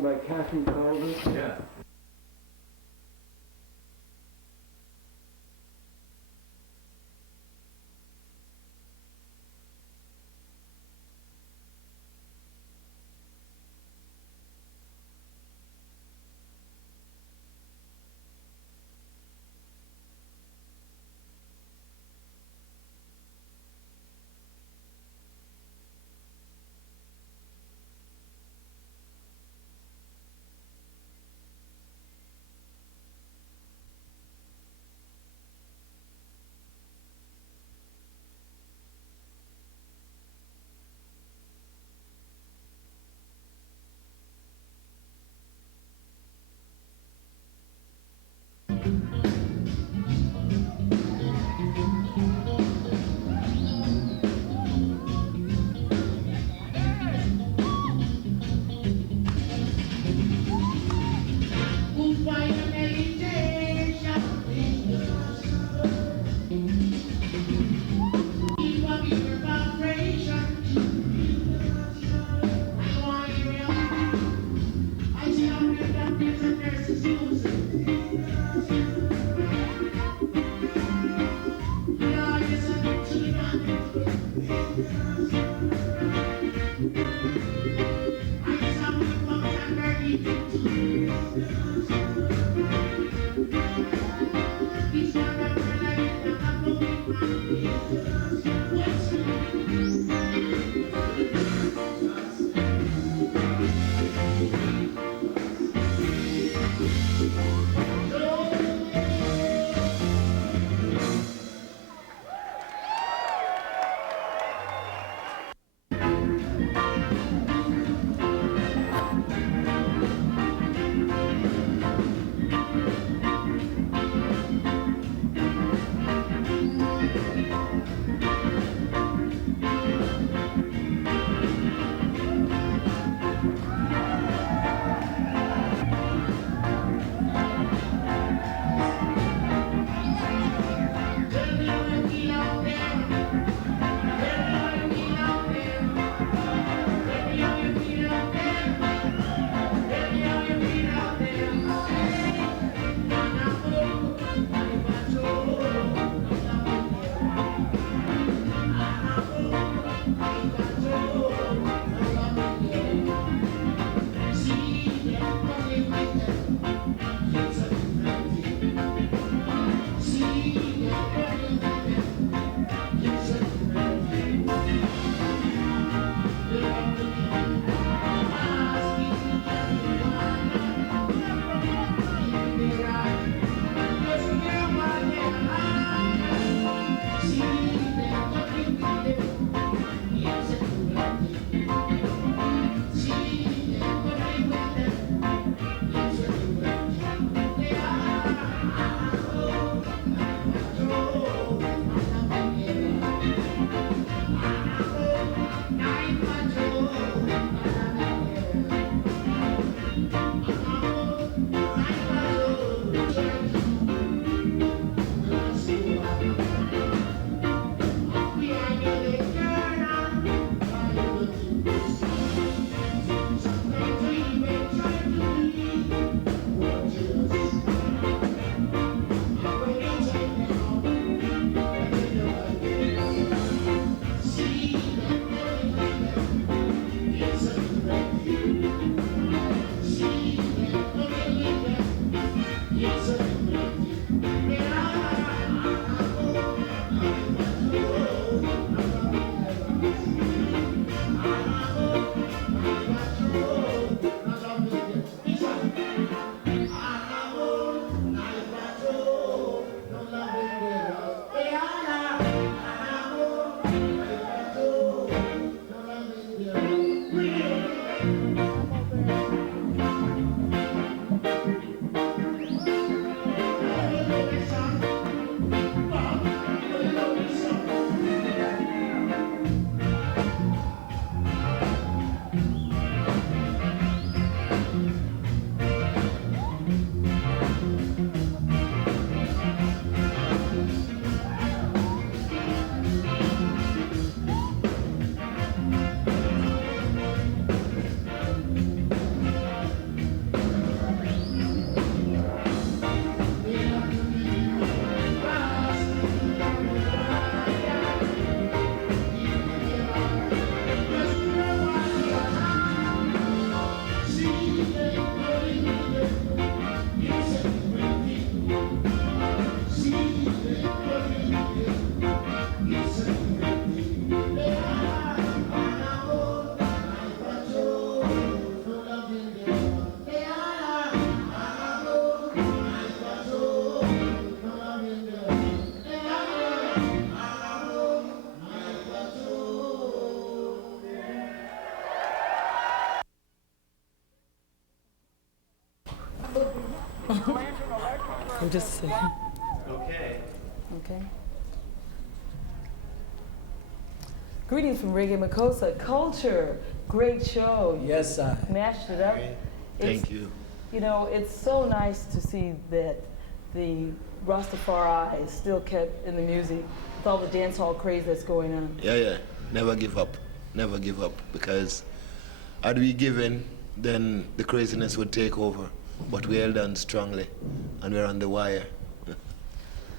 song by Kathy Calvert? Yeah. Just a second. Okay. Okay. Greetings from Reggae Makosa. Culture. Great show. Yes, I. Mashed it up. Thank you. You know, it's so nice to see that the Rastafari is still kept in the music with all the dancehall craze that's going on. Yeah. Never give up. Never give up. Because had we given, then the craziness would take over. But we held on strongly, and we're on the wire.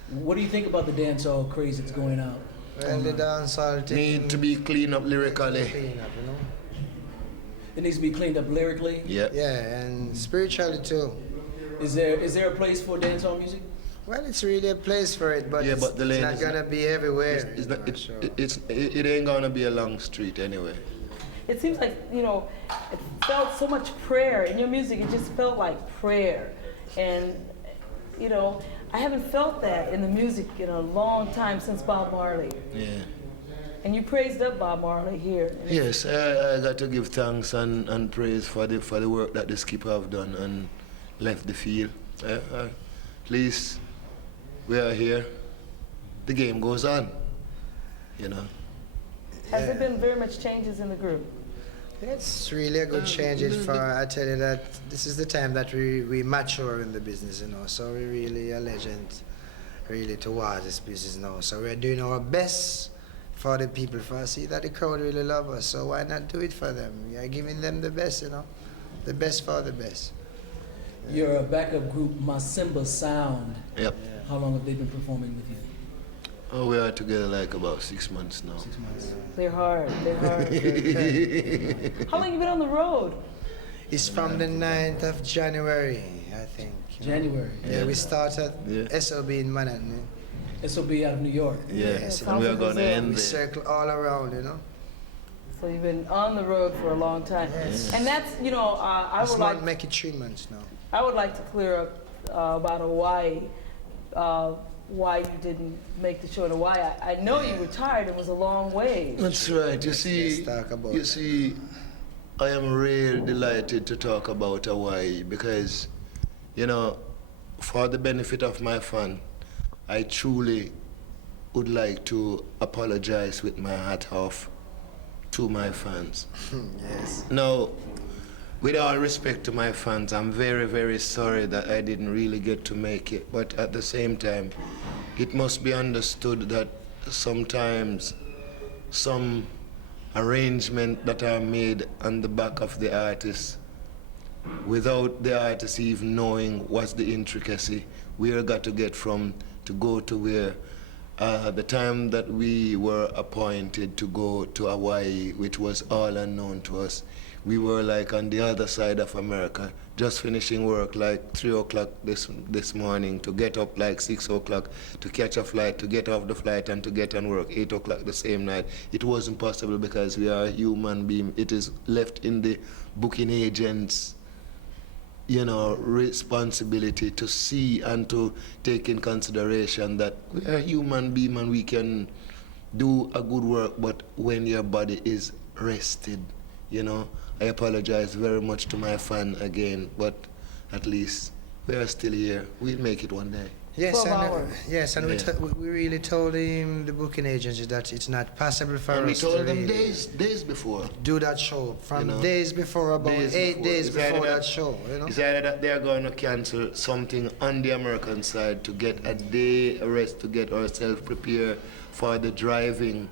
What do you think about the dancehall craze that's going on? Well, the dancehall thing Need to be cleaned up lyrically. clean up, you know? It needs to be cleaned up lyrically. Yeah. Yeah, and spiritually too. Is there a place for dancehall music? Well, it's really a place for it, but, Yeah, but the lane it's not is gonna be everywhere. It's you not, know, so. it ain't gonna be a long street anyway. It seems like, you know, it felt so much prayer in your music. It just felt like prayer. And, you know, I haven't felt that in the music in a long time since Bob Marley. Yeah. And you praised up Bob Marley here. Yes, I got to give thanks and praise for the work that the skipper have done and left the field. At least we are here. The game goes on, you know. Has there been very much changes in the group? It's really a good change. I tell you that this is the time that we mature in the business, you know. So we're really a legend, really, towards this business now. So we're doing our best for the people, for I see that the crowd really love us. So why not do it for them? We are giving them the best, you know, the best for the best. You're a backup group, Masimba Sound. Yep. How long have they been performing with you? Oh, we are together like about 6 months now. 6 months. They're hard. They're hard. How long you been on the road? It's from the 9th of January, I think. you know. January. Yeah, we started Yeah. SOB in Manhattan. SOB out of New York. Yes, Yeah, and we are sounds going to like end We there. circle all around, you know. So you've been on the road for a long time. Yes. And that's, you know, I This would month like make it 3 months now. I would like to clear up about Hawaii, why you didn't make the show in Hawaii. I know you retired. It was a long way. That's right. You see, Let's talk about you it. see, I am really delighted to talk about Hawaii because, you know, for the benefit of my fan, I truly would like to apologize with my hat off to my fans. Yes. Now, with all respect to my fans, I'm very, very sorry that I didn't really get to make it. But at the same time, it must be understood that sometimes some arrangement that are made on the back of the artist without the artist even knowing what's the intricacy, we are got to get from to go to where the time that we were appointed to go to Hawaii, which was all unknown to us, we were like on the other side of America, just finishing work like 3 o'clock this morning to get up like 6 o'clock to catch a flight, to get off the flight and to get on work 8 o'clock the same night. It wasn't possible because we are a human being. It is left in the booking agents, you know, responsibility to see and to take in consideration that we are human beings and we can do a good work, but when your body is rested, you know. I apologize very much to my fan again, but at least we are still here. We'll make it one day. Yes, 12 and, hours. yes, and Yeah. we really told him, the booking agency, that it's not possible for And we us told to them really days before. do that show from You know, days before, about days 8 before. days It's either before that- that show, you know. It's either that they are going to cancel something on the American side to get a day rest to get ourselves prepared for the driving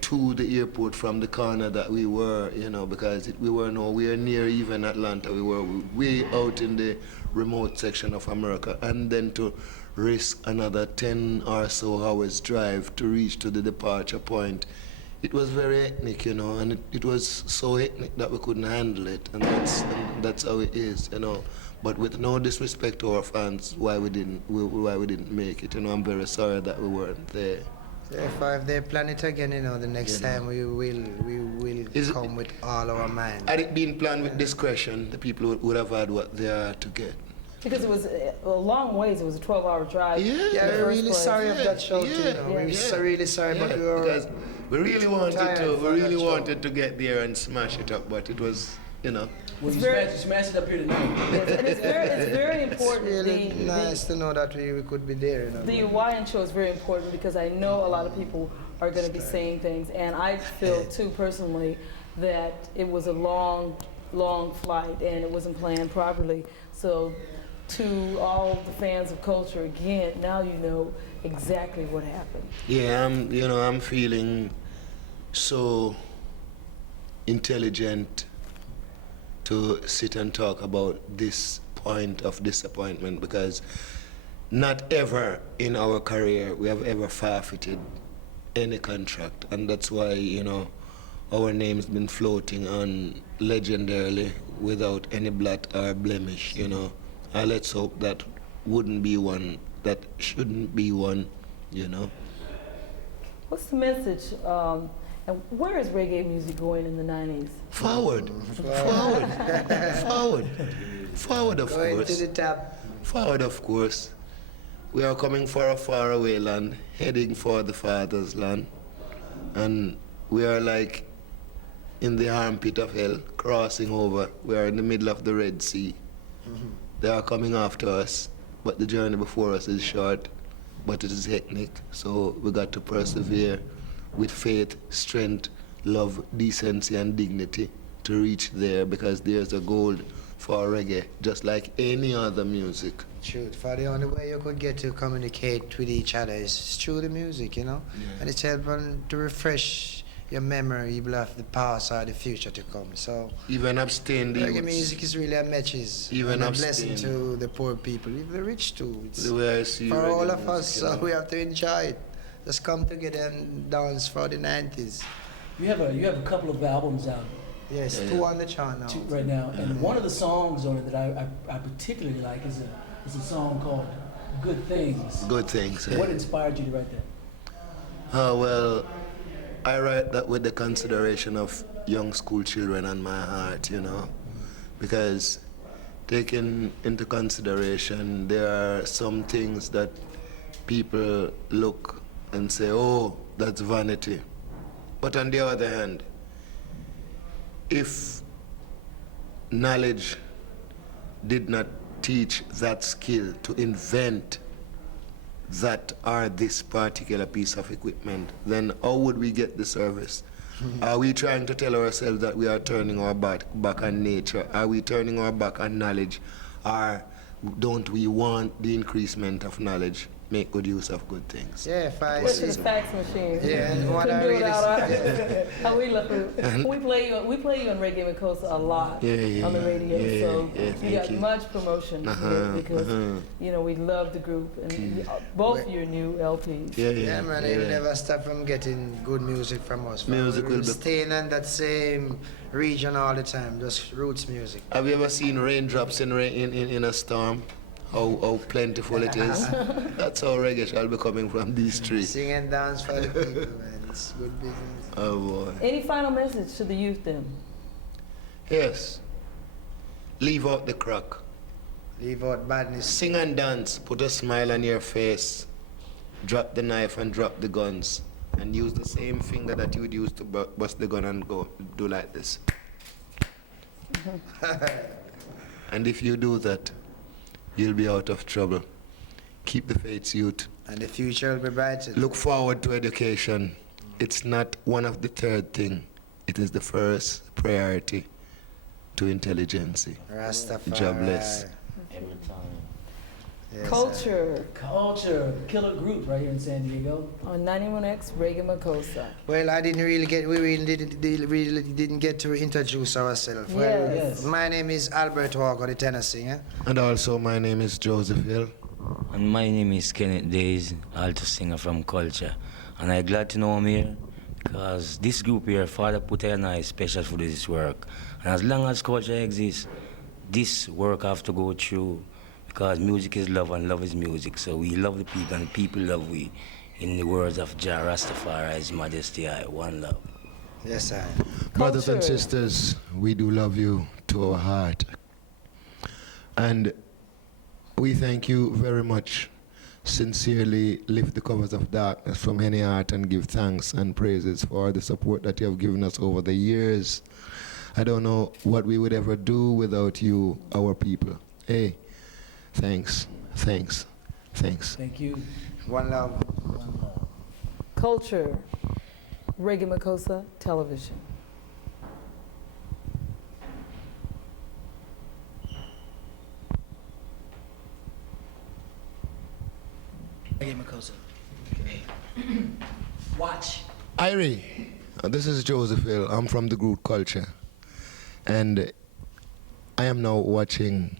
to the airport from the corner that we were, you know, because we were nowhere near even Atlanta. We were way out in the remote section of America, and then to risk another 10 or so hours drive to reach to the departure point. It was very ethnic, you know, and it was so ethnic that we couldn't handle it, and that's how it is, you know. But with no disrespect to our fans, why we didn't make it, you know. I'm very sorry that we weren't there. Therefore, if they plan it again, you know, the next time we will come with all our mind. Had it been planned with discretion, the people would have had what they are to get. Because it was a long ways. It was a 12-hour drive. Yeah. in the Yeah, we're first really place. sorry of that show too. Yeah, You know. We're yeah. so really sorry, but we were because we really too wanted tired to, for we that really show. wanted to get there and smash it up, but it was you know. Well, It's you very- smashed it up here tonight. Yes, and it's very It's important. really The- nice to know that we could be there. You know. The Hawaiian show is very important because I know a lot of people are going to be saying things, and I feel too personally that it was a long, long flight and it wasn't planned properly. So, to all the fans of culture, again, now you know exactly what happened. Yeah, I'm feeling so intelligent to sit and talk about this point of disappointment because not ever in our career we have ever forfeited any contract, and that's why our name's been floating on legendarily without any blot or blemish. And let's hope that wouldn't be one, that shouldn't be one. What's the message? And where is reggae music going in the 90s? Forward, forward, of Going course. to the top. Forward, of course. We are coming for a faraway land, heading for the Father's land. And we are like in the armpit of hell, crossing over. We are in the middle of the Red Sea. They are coming after us, but the journey before us is short, but it is hectic. So we got to persevere with faith, strength, love, decency, and dignity to reach there, because there's a goal for reggae, just like any other music. Truth. For the only way you could get to communicate with each other is through the music, And it's helping to refresh your memory of the past or the future to come. So Even abstain the reggae youths. music is really a matches Even and a abstain. blessing to the poor people, even the rich too. It's The way I see for reggae all of music, us, so we have to enjoy it. Just come together and dance for the 90s. You have a couple of albums out Yes, Yeah, two yeah. on the chart now. right now, and one of the songs on it that I particularly like is a song called "Good Things." Good things. What inspired you to write that? Well, I write that with the consideration of young school children on my heart, because taking into consideration, there are some things that people look and say, oh, that's vanity. But on the other hand, if knowledge did not teach that skill to invent that or this particular piece of equipment, then how would we get the service? Are we trying to tell ourselves that we are turning our back on nature? Are we turning our back on knowledge? Or don't we want the increasement of knowledge? Make good use of good things. Yeah, if I What's see. the fax machine? Yeah, and what Couldn't I do really without how we look. We play you on Reggae Makosa a lot Yeah, on the radio, yeah, so yeah, you thank got you. much promotion because we love the group and both your new LPs. Yeah, man, you'll never stop from getting good music from us. Music will be- staying in that same region all the time, just roots music. Have you ever seen raindrops in a storm? How plentiful it is? That's how reggae shall be coming from these trees. Sing and dance for the people, man. It's good business. Oh boy. Any final message to the youth then? Yes. Leave out the crack. Leave out badness. Sing and dance. Put a smile on your face. Drop the knife and drop the guns. And use the same finger that you would use to bust the gun and go do like this. And if you do that, you'll be out of trouble. Keep the faith, youth. And the future will be brighter. Look forward to education. It's not one of the third thing. It is the first priority to intelligence. Rastafari. Jobless. Every time. Yes, Culture Culture, killer group right here in San Diego. on 91X Reggae Makosa. Well, we really didn't get to introduce ourselves. Well, Yes. my name is Albert Walker, the tenor singer. And also my name is Joseph Hill. And my name is Kenneth Days, alto singer from Culture. And I'm glad to know I'm here because this group here, Father put in a special for this work. And as long as Culture exists, this work have to go through because music is love and love is music. So we love the people and people love we. In the words of Jah Rastafari, His Majesty, I one love. Yes, sir. Brothers and Culture. sisters, we do love you to our heart. And we thank you very much. Sincerely lift the covers of darkness from any heart and give thanks and praises for the support that you have given us over the years. I don't know what we would ever do without you, our people. Hey, thanks, thanks, thanks. Thank you. One love. One love. Culture, Reggae Makosa Television. Reggae Makosa. Okay. Watch. Irie, this is Joseph Hill. I'm from the group Culture. And I am now watching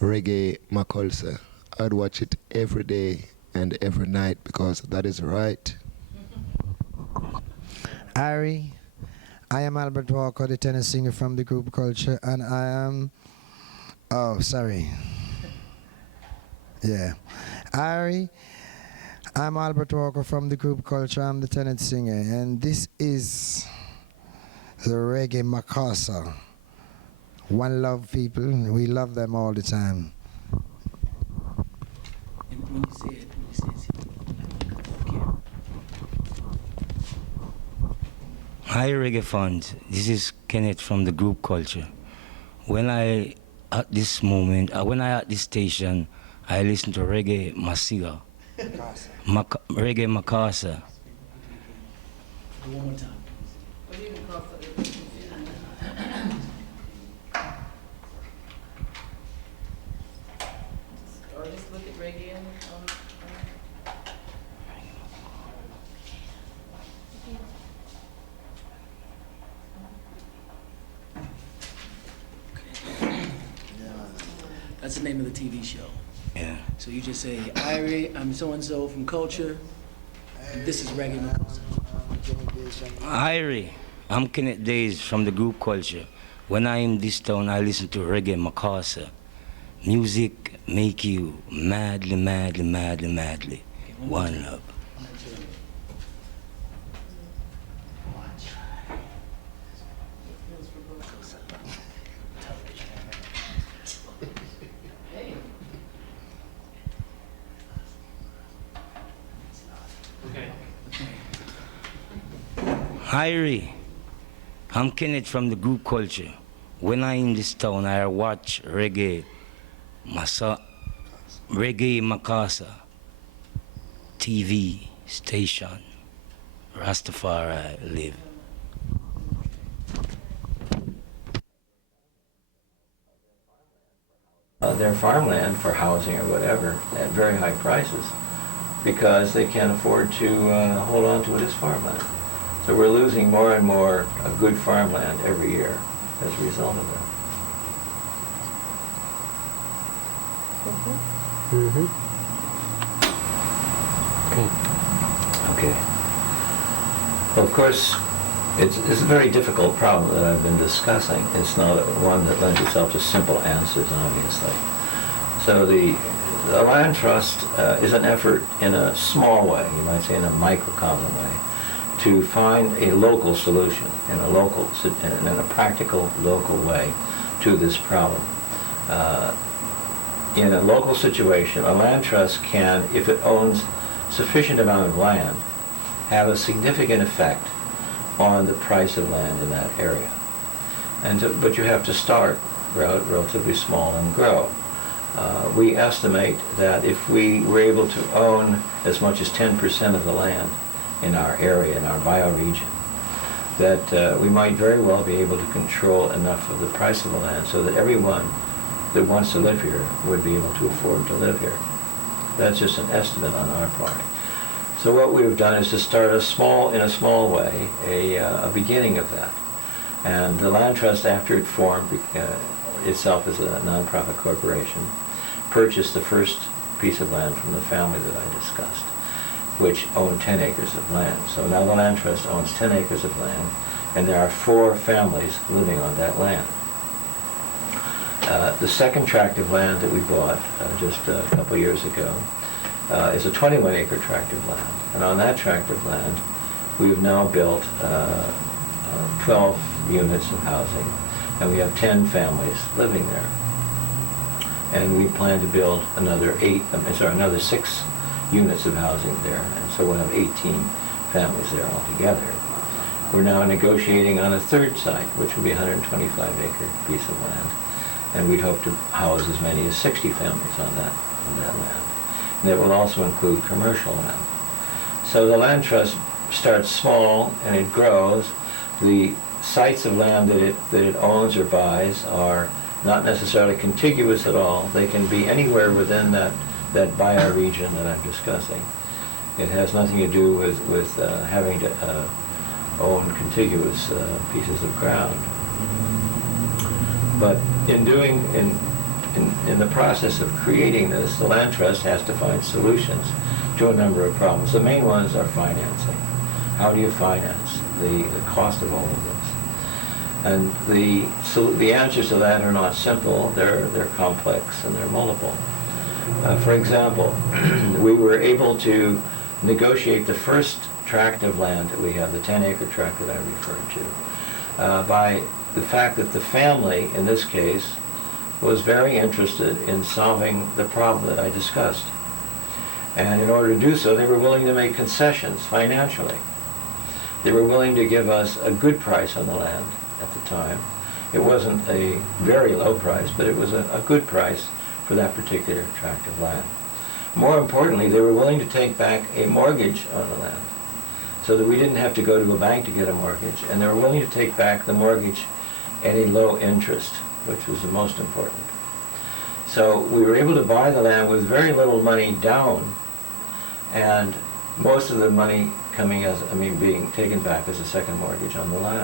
Reggae Makosa. I'd watch it every day and every night because that is right. Ari, I am Albert Walker, the tenor singer from the group Culture, and I am, oh, sorry. Yeah. Ari, I'm Albert Walker from the group Culture. I'm the tenor singer, and this is the Reggae Makosa. One love, people. We love them all the time. And when you say it, okay. Hi Reggae fans, this is Kenneth from the group Culture. When I at this station, I listen to Reggae Masiga, Reggae Makosa. One more time. Or just look at reggae and That's the name of the TV show. Yeah. So you just say, Irie, I'm so-and-so from Culture, and this is Reggae Makosa. Irie, I'm Kenneth Days from the group Culture. When I'm in this town, I listen to Reggae Makosa. Music make you madly, madly, madly, madly. One love. Irie, I'm Kenneth from the group Culture. When I'm in this town, I watch Reggae Makosa TV station. Rastafari live. Their farmland for housing or whatever at very high prices because they can't afford to hold on to it as farmland. So we're losing more and more good farmland every year as a result of that. Okay. Well, of course, it's a very difficult problem that I've been discussing. It's not one that lends itself to simple answers, obviously. So the land trust is an effort in a small way, you might say in a microcosm way, to find a local solution in a practical local way to this problem. In a local situation, a land trust can, if it owns sufficient amount of land, have a significant effect on the price of land in that area. But you have to start relatively small and grow. We estimate that if we were able to own as much as 10% of the land in our area, in our bioregion, that we might very well be able to control enough of the price of the land so that everyone that wants to live here would be able to afford to live here. That's just an estimate on our part. So what we've done is to start in a small way, a beginning of that. And the land trust, after it formed itself as a nonprofit corporation, purchased the first piece of land from the family that I discussed, which owned 10 acres of land. So now the land trust owns 10 acres of land, and there are 4 families living on that land. The second tract of land that we bought just a couple years ago is a 21-acre tract of land. And on that tract of land, we've now built 12 units of housing, and we have 10 families living there. And we plan to build another 6 units of housing there, and so we'll have 18 families there altogether. We're now negotiating on a third site, which will be a 125-acre piece of land, and we'd hope to house as many as 60 families on that land. And it will also include commercial land. So the land trust starts small and it grows. The sites of land that it owns or buys are not necessarily contiguous at all. They can be anywhere within that bioregion that I'm discussing. It has nothing to do with having to own contiguous pieces of ground. But in the process of creating this, the land trust has to find solutions to a number of problems. The main ones are financing. How do you finance the cost of all of this? And the answers to that are not simple. They're complex and they're multiple. For example, we were able to negotiate the first tract of land that we have, the 10-acre tract that I referred to, by the fact that the family, in this case, was very interested in solving the problem that I discussed. And in order to do so, they were willing to make concessions financially. They were willing to give us a good price on the land at the time. It wasn't a very low price, but it was a good price for that particular tract of land. More importantly, they were willing to take back a mortgage on the land so that we didn't have to go to a bank to get a mortgage, and they were willing to take back the mortgage at a low interest, which was the most important. So we were able to buy the land with very little money down, and most of the money being taken back as a second mortgage on the land.